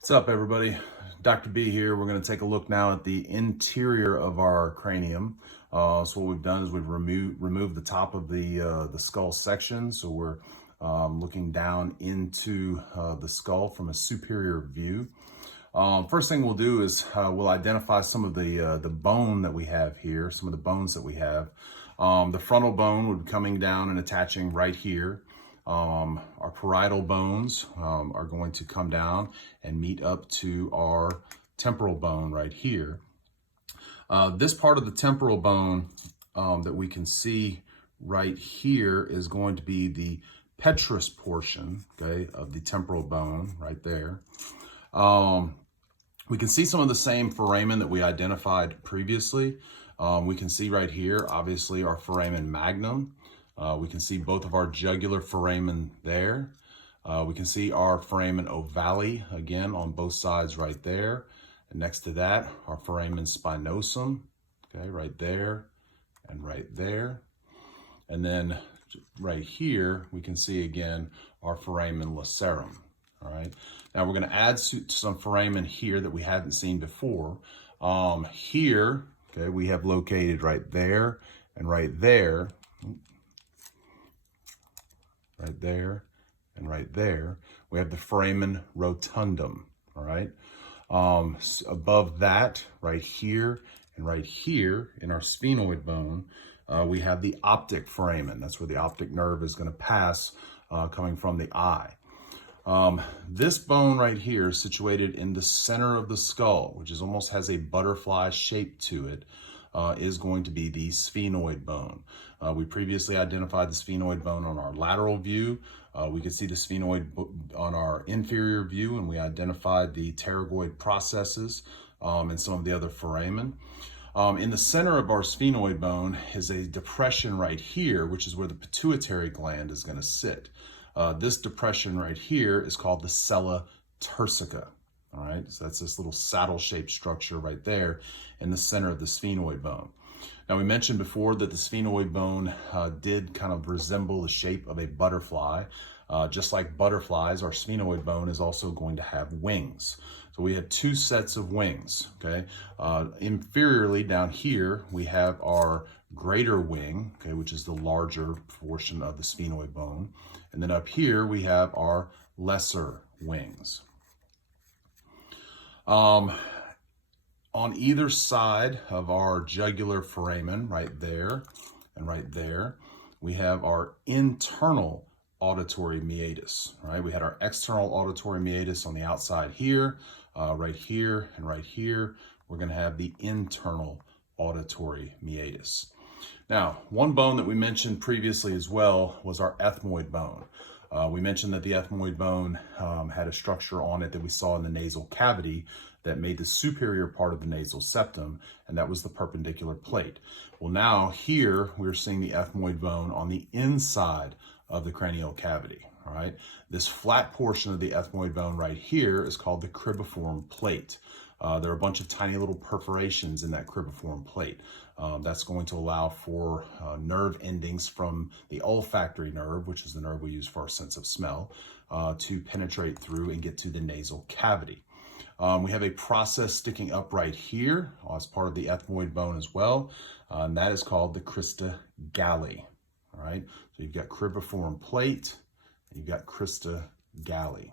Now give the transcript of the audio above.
What's up, everybody? Dr. B here. We're going to take a look now at the interior of our cranium. So what we've done is we've removed the top of the skull section. So we're looking down into the skull from a superior view. First thing we'll do is we'll identify some of the bone that we have here, some of the bones that we have. The frontal bone would be coming down and attaching right here. Our parietal bones are going to come down and meet up to our temporal bone right here. This part of the temporal bone that we can see right here is going to be the petrous portion, okay, of the temporal bone right there. We can see some of the same foramen that we identified previously. We can see right here, obviously, our foramen magnum. We can see both of our jugular foramen there. We can see our foramen ovale, again, on both sides right there. And next to that, our foramen spinosum, okay, right there and right there. And then right here, we can see, again, our foramen lacerum, all right? Now, we're going to add some foramen here that we hadn't seen before. Here, okay, we have located right there and right there. Right there and right there, we have the foramen rotundum, all right? Above that, right here and right here in our sphenoid bone, we have the optic foramen. That's where the optic nerve is going to pass coming from the eye. This bone right here is situated in the center of the skull, which is almost has a butterfly shape to it. Is going to be the sphenoid bone. We previously identified the sphenoid bone on our lateral view. We could see the sphenoid on our inferior view, and we identified the pterygoid processes and some of the other foramen. In the center of our sphenoid bone is a depression right here, which is where the pituitary gland is going to sit. This depression right here is called the sella turcica. All right, so that's this little saddle-shaped structure right there in the center of the sphenoid bone. Now, we mentioned before that the sphenoid bone did kind of resemble the shape of a butterfly. Just like butterflies, our sphenoid bone is also going to have wings. So we have two sets of wings, okay? Inferiorly down here, we have our greater wing, okay, which is the larger portion of the sphenoid bone. And then up here, we have our lesser wings. On either side of our jugular foramen, right there and right there, we have our internal auditory meatus, right? We had our external auditory meatus on the outside here, right here, and right here. We're going to have the internal auditory meatus. Now, one bone that we mentioned previously as well was our ethmoid bone. We mentioned that the ethmoid bone had a structure on it that we saw in the nasal cavity that made the superior part of the nasal septum, and that was the perpendicular plate. Well, now here we're seeing the ethmoid bone on the inside of the cranial cavity, all right? This flat portion of the ethmoid bone right here is called the Cribriform Plate. There are a bunch of tiny little perforations in that Cribriform Plate. That's going to allow for nerve endings from the olfactory nerve, which is the nerve we use for our sense of smell, to penetrate through and get to the nasal cavity. We have a process sticking up right here as part of the ethmoid bone as well, and that is called the Crista Galli. All right, so you've got Cribriform Plate, and you've got Crista Galli.